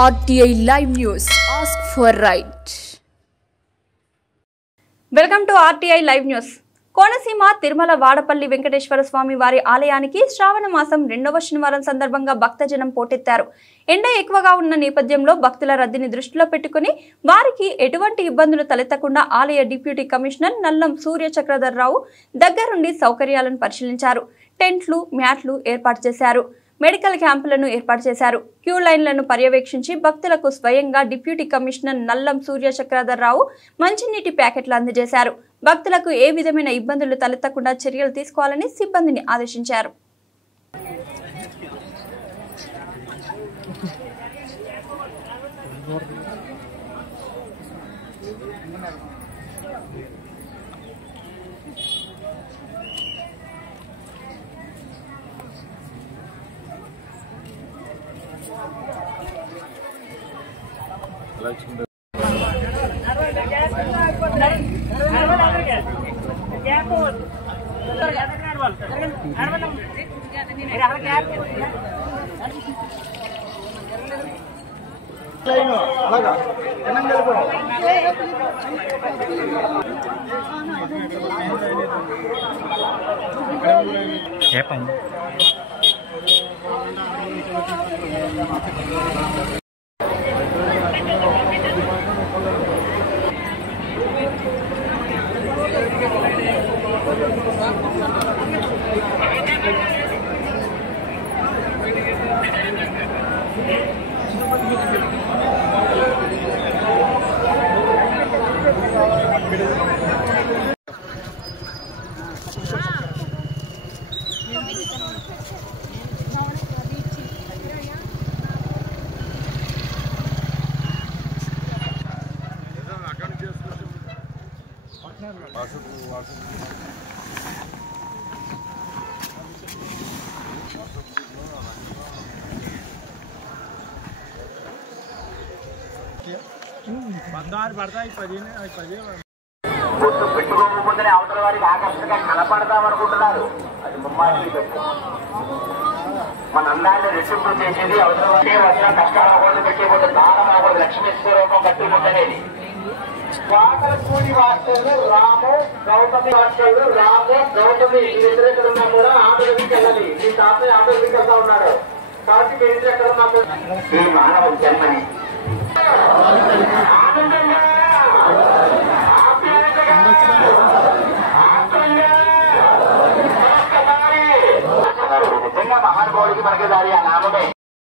RTI Live News. Ask for right. Welcome to RTI Live News. Konaseema Tirumala Vadapalli Venkateswara స్వామి వారి ఆలయానికి శ్రావణ మాసం 2వ శనివారం సందర్భంగా భక్తజనం పోటెత్తారు. ఎండ ఎక్కువగా ఉన్న నేపథ్యంలో భక్తుల రద్దీని దృష్టిలో పెట్టుకుని వారికి ఎటువంటి ఇబ్బందులు తలెత్తకుండా ఆలయ డిప్యూటీ కమిషనర్ నల్లం సూర్య చక్రధర్రావు దగ్గరుండి సౌకర్యాలను పరిశీలించారు. టెంట్లు, మ్యాట్లు ఏర్పాటు చేశారు. మెడికల్ క్యాంపులను ఏర్పాటు చేశారు. క్యూ లైన్లను పర్యవేక్షించి భక్తులకు స్వయంగా డిప్యూటీ కమిషనర్ నల్లం సూర్య చక్రధర్రావు మంచినీటి ప్యాకెట్లు అందజేశారు. భక్తులకు ఏ విధమైన ఇబ్బందులు తలెత్తకుండా చర్యలు తీసుకోవాలని సిబ్బందిని ఆదేశించారు. గుర్తు పెట్టుకోకపోతే అవతల వారికి ఆకర్షణగా కనపడతామనుకుంటున్నారు. అది ముమ్మాటి మన అందాన్ని రెట్టింపు చేసేది అవతల వారికి వచ్చిన కష్టాలు అవ్వకూడదు, పెట్టేపోతే దానం అవ్వకూడదు, లక్ష్మీశ్వర రూపం కట్టుకుంటనేది. వాకలపూడి వార్తలు రాము గౌతమి వార్తలు రాము గౌతమి ఇద్దరు ఉన్నా కూడా ఆంధ్రప్రదేశ్కి వెళ్ళాలి. మీ తాతయ్య ఆంధ్రప్రదేశ్కి వెళ్తా ఉన్నాడు కాబట్టి మీ ఇద్దరు ఎక్కడ ఉన్నారు ఈ మానవ జన్మని నిజంగా మహానుభావుడికి మనకి దారి ఆ నామమే.